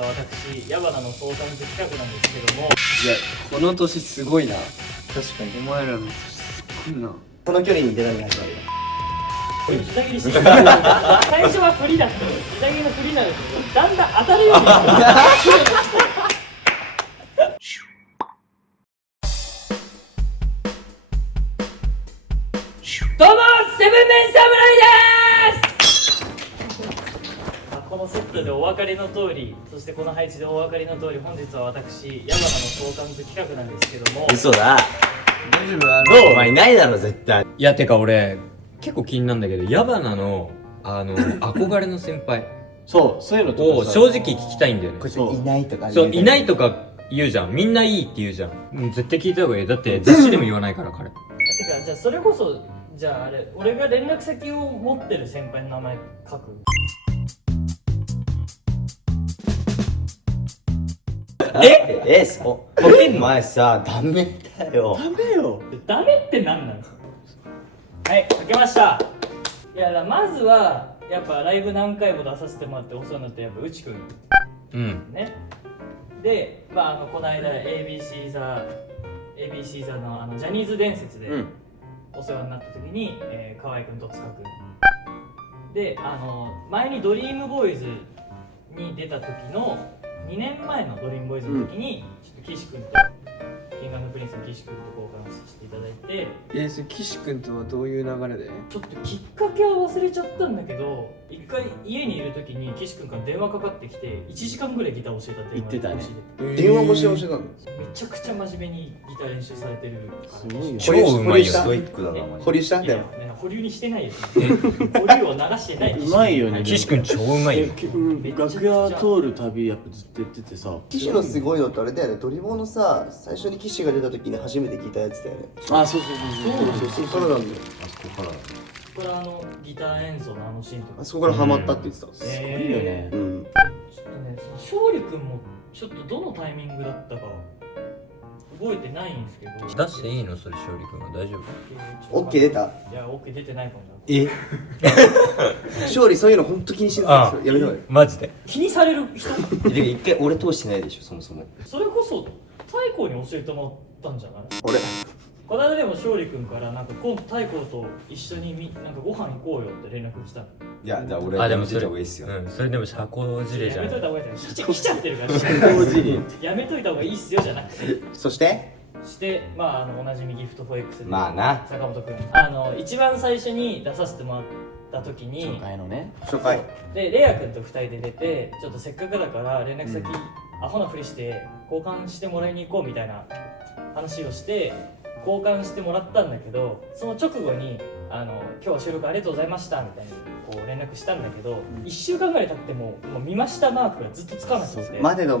は私矢花の相関図企画なんですけども、いやこの年すごいな。確かにお前らの年すごいな。この距離に出たのが始まる。これ膝切りしてる最初は振りだけど膝切りの振りになるとだんだん当たるようになるどうもセブンメン侍です。このセットでお分かりの通り、そしてこの配置でお分かりの通り、本日は私矢花の相関図企画なんですけども、嘘だ。大丈夫？お前いないだろ絶対。いやてか俺結構気になるんだけど、矢花の憧れの先輩そういうのとを正直聞きたいんだよね。そういないとかそういないとか言うじゃん。みんないいって言うじゃん。絶対聞いた方がいい。だって雑誌でも言わないから彼。てかじゃあそれこそじゃああれ俺が連絡先を持ってる先輩の名前書く。お前さダメだよ。ダメよ。ダメって何なんですか。はい書けました。いやだからまずはやっぱライブ何回も出させてもらってお世話になったやっぱ内くんうん。ね。でまあこの間 ABC 座のジャニーズ伝説でお世話になった時に、河合くんと塚くんで前にドリームボーイズに出た時の2年前のドリームボーイズの時に、ちょっと岸くんとキング&プリンスの岸くんと交換させていただいて、それ岸君とはどういう流れで？ちょっときっかけは忘れちゃったんだけど、一回家にいる時に岸くんから電話かかってきて1時間ぐらいギター教えたって言ってたね電話越しで教えたの？めちゃくちゃ真面目にギター練習されてるからすごいよ超うまいよ。ストイックだなマジ保留したんいやだよ。保留にしてないよ保留を流してないうまいよね。岸君超うまいよ。楽屋通るたびやっぱずっと言っててさ。岸のすごいのってあれだよね。ドリボーのさ、最初に岸が出た時に初めて聞いたやつだよね。あ、そうそこからなんだよ。あそこからだ。これギター演奏のシーンとかあそこからハマったって言ってた。いいよね。うん。ちょっとね、勝利君もちょっとどのタイミングだったか覚えてないんですけど出していいのそれ勝利君は大丈夫？オッケー出た。いや、オッケー出てないかもな。勝利そういうの本当気にしてたんですよ。やめろよ。マジで。気にされる人で一回俺通してないでしょそもそも。それこそ太鼓に教えてもらったんじゃない？俺。この間でも勝利君からなんか今度太鼓と一緒になんかご飯行こうよって連絡来たの。いやじゃあ俺でもそれ出た方がいいっすよ。それでも社交辞令じゃんやめとい。た方がいいですよ。来ちゃってるからやめといた方がいいっすよじゃなくて、そしてまあおなじみギフトフォー X でまあな。坂本君一番最初に出させてもらった時に初回のね。初回。でレイヤ君と2人で出て、ちょっとせっかくだから連絡先、アホなふりして交換してもらいに行こうみたいな話をして交換してもらったんだけど、その直後に今日は収録ありがとうございましたみたいにこう連絡したんだけど、1週間ぐらい経ってもう見ましたマークがずっとつかなくて、待てど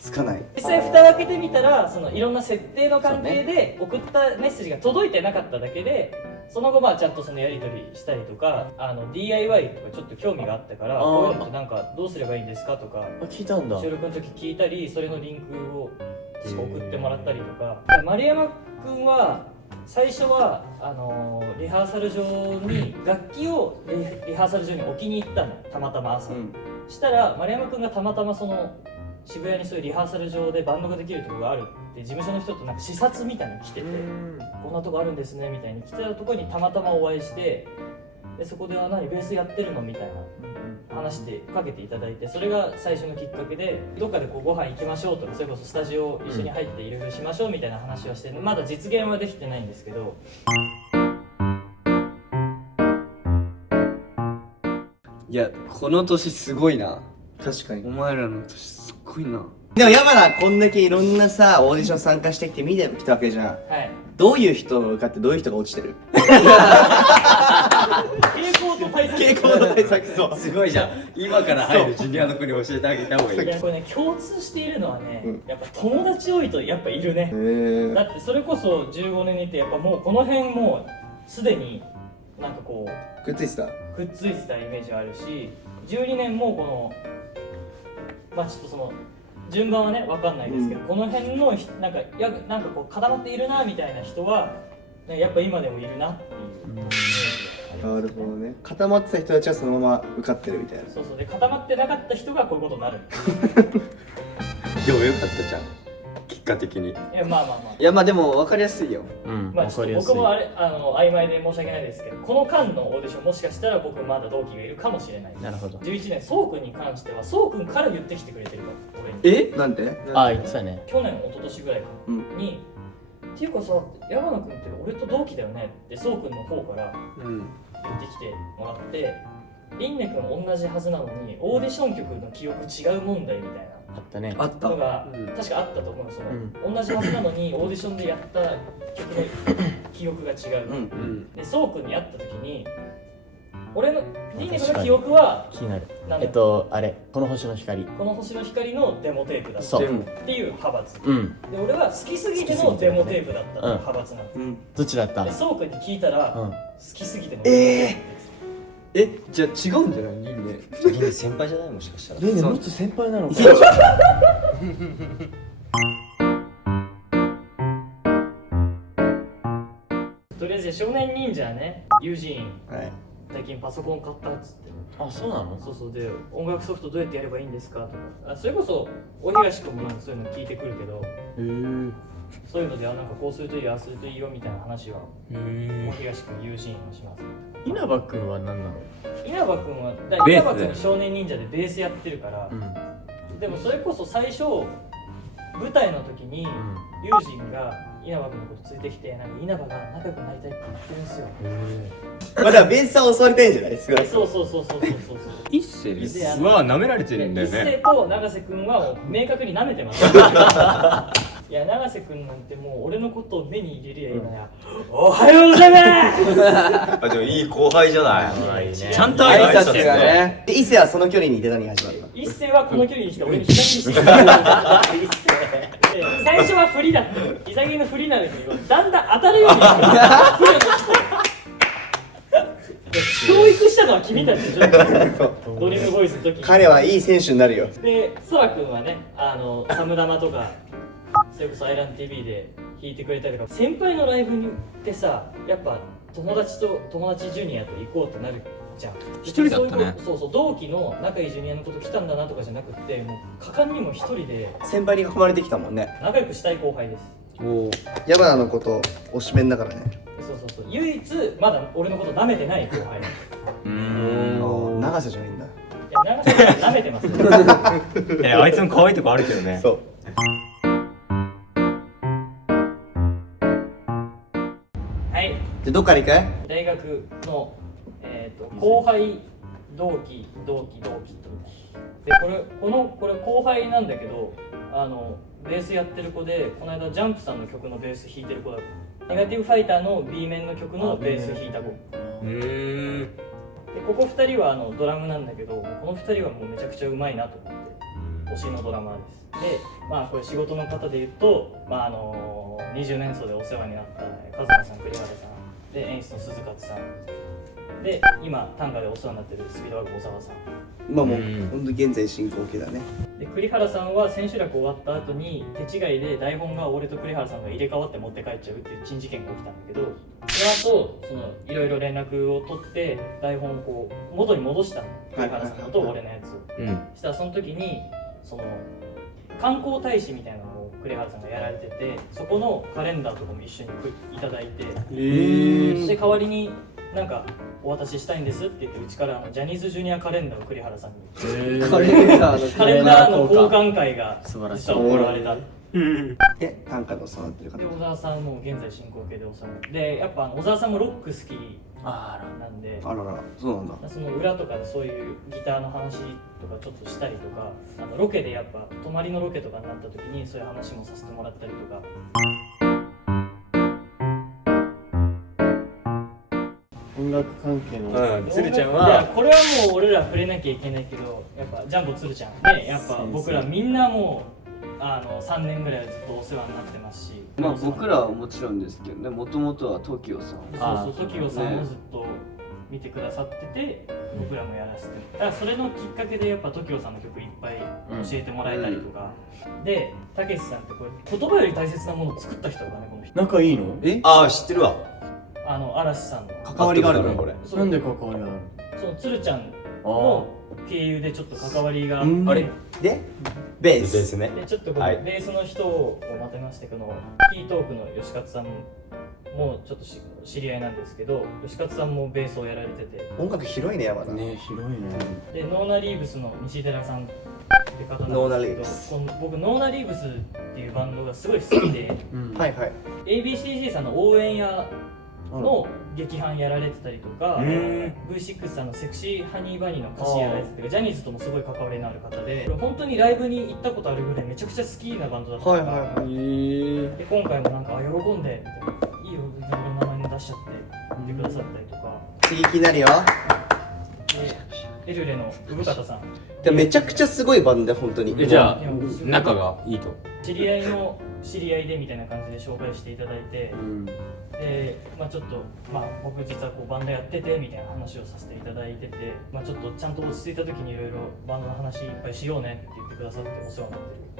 つかない。実際蓋を開けてみたらそのいろんな設定の関係で送ったメッセージが届いてなかっただけで、その後まあちゃんとそのやり取りしたりとかDIY とかちょっと興味があったから、こういうのってなんかどうすればいいんですかとかあ、聞いたんだ。収録の時聞いたり、それのリンクを送ってもらったりとか。丸山くんは最初はリハーサル場に楽器をリハーサル場に置きに行ったの、たまたま朝、したら丸山くんがたまたまその渋谷にそういうリハーサル場でバンドができるところがあるって事務所の人となんか視察みたいに来てて、こんなとこあるんですねみたいに来てたところにたまたまお会いして、でそこで何ベースやってるのみたいな話してかけていただいて、それが最初のきっかけで、どっかでこうご飯行きましょうとか、それこそスタジオ一緒に入っていろいろしましょうみたいな話はして、まだ実現はできてないんですけど。いやこの年すごいな。確かにお。前らの年すごいな。でも山田こんだけいろんなさオーディション参加してきて見てきたわけじゃん。はい、どういう人が受かってどういう人が落ちてる？傾向と対策。傾向の対策。そう。すごいじゃん。今から入るジュニアの子に教えてあげた方がいい。いやこれね、共通しているのはね、やっぱ友達多いとやっぱいるね。だってそれこそ15年にいてやっぱもうこの辺もうすでになんかこうくっついてた。くっついてたイメージあるし、12年もこのまあちょっとその順番はね分かんないですけど、この辺のなんかこう固まっているなみたいな人は、ね、やっぱ今でもいるなっていうイメージがありなるほどね。固まってた人たちはそのまま受かってるみたいな。そうそうで固まってなかった人がこういうことになる。でもよかったじゃん結果的に。いやまあまあまあいやまあでも分かりやすいよ。うんまあちょっと僕もあれ曖昧で申し訳ないですけど、この間のオーディションもしかしたら僕まだ同期がいるかもしれない。なるほど。 11年そうくんに関してはそうくんから言ってきてくれてるから俺に。なんであ、言ってたね。去年一昨年ぐらいかうんに、っていうかさ山野くんって俺と同期だよねってそうくんの方からうん言ってきてもらって、リンネくん同じはずなのにオーディション曲の記憶違う問題みたいあったね。あったなのが、うん確かあったと思うの。その、同じはずなのにオーディションでやった曲の記憶が違う、うんうんでそうくんに会った時に俺のリンネくんの記憶は気になる。なんだあれ、この星の光。この星の光のデモテープだったそうっていう派閥うん。で俺は好きすぎてのデモテープだったっていう派閥なの、うん。どっちだった？でそうくんに聞いたら、うん。好きすぎてのデモテープってじゃあ違うんじゃない人間。リンネ先輩じゃないもしかしたら。レイネもっと先輩なのか。とりあえず少年忍者ね、ユージンはい。最近パソコン買ったっつって、あ、そうなの？そうそうで音楽ソフトどうやってやればいいんですかとか、それこそ大東君もなんかそういうの聞いてくるけど、そういうのでなんかこうするといいよああするといいよみたいな話は大東君友人はします。稲葉くんは何なの？稲葉君はベース稲葉君少年忍者でベースやってるから、でもそれこそ最初舞台の時に友人が稲葉君のことついてきて、なんか稲葉が仲良くなりたいって言ってるんですよ。まあだからベースさん教わりたいんじゃないですか。そうそうそうそうそうそうそう。一世一世は舐められてるんだよ一世ね。と永瀬君はもう明確に舐めてます。いや永瀬君なんてもう俺のことを目に入れるや今や、おはようございますあでもいい後輩じゃない。ちちゃんと挨拶がね。で、伊勢はその距離にいて何始まるの？一世はこの距離にして俺に膝にしてくる。で最初は振りだったよ。潔の振りなのにだんだん当たるようになって教育したのは君たちでしょ。ドリームボーイズの時に。彼はいい選手になるよ。で、そらくんはね、サムダマとかそれこそアイラン TV で弾いてくれたりとか、先輩のライブに行ってさ、やっぱ友達ジュニアと行こうってなるじゃん。一人だったね。そうそう、同期の仲いいジュニアのこと来たんだなとかじゃなくって、もう果敢にも一人で先輩に囲まれてきたもんね。仲良くしたい後輩です。お矢花のこと推しメンだからね。そうそうそう、唯一まだ俺のこと舐めてない後輩。長瀬じゃないんだ。いや、長瀬は舐めてますよ。あいつも可愛いとこあるけどね。そう。はい、じゃあどっから行く？大学の、後輩同期とでこれ後輩なんだけど、ベースやってる子で、この間ジャンプさんの曲のベース弾いてる子だ。ネガティブファイターの B 面の曲のベース弾いた子。でここ2人はドラムなんだけど、この2人はもうめちゃくちゃうまいなと思って推しのドラマーです。でまあこれ仕事の方で言うと、20年層でお世話になったカズマさん、栗原さんで、演出の鈴勝さんで、今短歌でお世話になってるスピードワーク小沢さんまあもうほんと現在進行形だね。で、栗原さんは千秋楽終わった後に手違いで台本が俺と栗原さんが入れ替わって持って帰っちゃうっていう珍事件が起きたんだけど、その後いろいろ連絡を取って台本をこう元に戻したの、栗原さんのと俺のやつを。したらその時に観光大使みたいなのを栗原さんがやられてて、そこのカレンダーとかも一緒にいただいて、で代わりになんかお渡ししたいんですって言って、うちからジャニーズジュニアカレンダーを栗原さんにカレンダーのカレンダーの交換会が素晴らしい実は行われた。で、短歌の育ってる方で、。小沢さんも現在進行形でお世話になってで、やっぱ小沢さんもロック好きなんで、あらら、そうなんだ。その裏とかでそういうギターの話とかちょっとしたりとか、ロケでやっぱ泊まりのロケとかになった時にそういう話もさせてもらったりとか。音楽関係の鶴ちゃんは、いやこれはもう俺ら触れなきゃいけないけど、やっぱジャンボ鶴ちゃんね、やっぱ僕らみんなもう3年ぐらいずっとお世話になってますし、まあ僕らはもちろんですけどね、もともとは TOKIO さん。そうそう、TOKIO さんもずっと見てくださってて、僕らもやらせて、だからそれのきっかけでやっぱ TOKIO さんの曲いっぱい教えてもらえたりとか、で、たけしさんってこれ言葉より大切なものを作った人だね、この人。仲いいの？ああ知ってるわ。嵐さんの関わりがあるのこれそうなんで関わりがあるその鶴ちゃんの経由でちょっと関わりがうんあれでベーベーススねでちょっとこのはいベースの人をまとめましてこのキートークの吉勝さんもちょっと知り合いなんですけど吉勝さんもベースをやられてて音楽広いね山田ね広いねでノーナ・リーブスの西寺さんって方ノーナなんでリーブスすけど僕ノーナ・リーブスっていうバンドがすごい好きでうんはいはい ABCG さんの応援屋の劇伴やられてたりとか、うん V6 さんのセクシーハニーバニーの歌詞やられててジャニーズともすごい関わりのある方で本当にライブに行ったことあるぐらいめちゃくちゃ好きなバンドだったはいから、はいはいで今回もなんか喜んでみたいないいよ自分の名前も出しちゃって言ってくださったりとか次気になるよでエルレの産方さんでめちゃくちゃすごいバンドで本当にじゃあいやもうすごい仲がいいと知り合いの知り合いでみたいな感じで紹介していただいてうんで、ちょっと、僕実はこうバンドやっててみたいな話をさせていただいてて、ちょっとちゃんと落ち着いた時にいろいろバンドの話いっぱいしようねって言ってくださってお世話になってる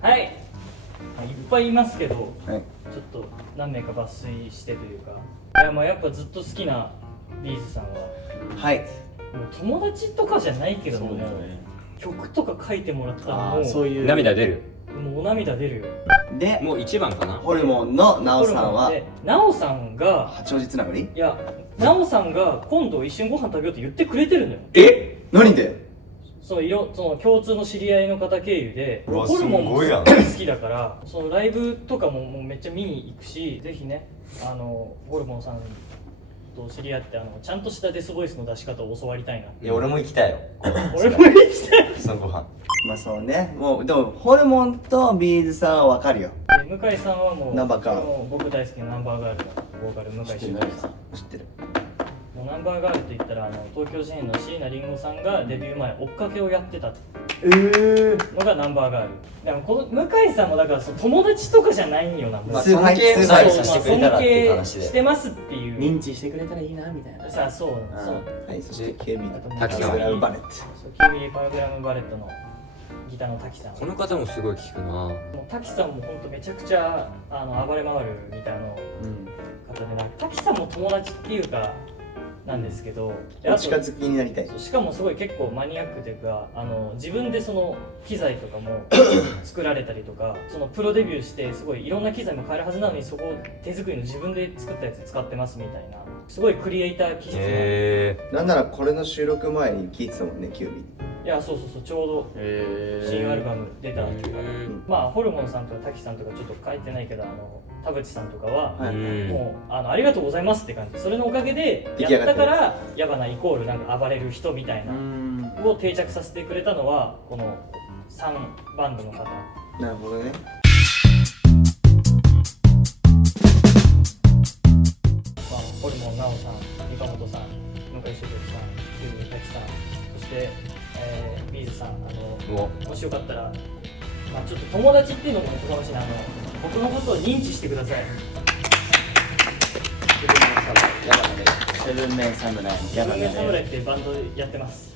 はい、いっぱいいますけど、はいちょっと何名か抜粋してというかいややっぱずっと好きなビーズさんははいもう友達とかじゃないけども、曲とか書いてもらったらもうそういう涙出るもうお涙出るよでもう一番かなホルモンのナオさんはでなおさんが八王子つながりいやなおさんが今度一緒にご飯食べようって言ってくれてるのよえ何でその共通の知り合いの方経由でうわホルモンもすごいやん好きだからそのライブとかももうめっちゃ見に行くしぜひねホルモンさんと知り合ってちゃんとしたデスボイスの出し方を教わりたいないや俺も行きたいよ俺も行きたいそのご飯まあそうねもうでもホルモンとビーズさんはわかるよで向井さんはもうナンバーガールもう僕大好きなナンバーガールのボーカル向井秀夫さん知ってるもうナンバーガールといったら東京事変の椎名林檎さんがデビュー前追っかけをやってたのがナンバーガールでもこの向井さんもだから友達とかじゃないんよなもう崇拝尊敬崇拝させてくれたらっていう尊話で敬してますっていう認知してくれたらいいなみたいなさあそうはいそしてケミあと滝さんパラグラムバレットそうキーミリパラグラムバレットのギターの滝さんこの方もすごい聞くなもう滝さんも本当めちゃくちゃ暴れ回るギターの方で滝さんも友達っていうかなんですけどであと近づきになりたいしかもすごい結構マニアックというか自分でその機材とかも作られたりとかそのプロデビューしてすごいいろんな機材も買えるはずなのにそこを手作りの自分で作ったやつ使ってますみたいなすごいクリエイター気質なへなんならこれの収録前に聞いてたもんねキュービいやそうちょうど新アルバム出た時からホルモンさんとか滝さんとかちょっと書いてないけど田淵さんとかは、はいもうありがとうございますって感じそれのおかげでやったから矢花イコールなんか暴れる人みたいなを定着させてくれたのはこの3バンドの方なるほどねホルモン、ナオさん、三本さん、向井秀夫さん、キューブ滝さん、そして、ビーズさん、もしよかったら、ちょっと友達っていうのもおこがましいな、僕のことを認知してください。セブンメン侍ヤバメ侍っていうバンドやってます。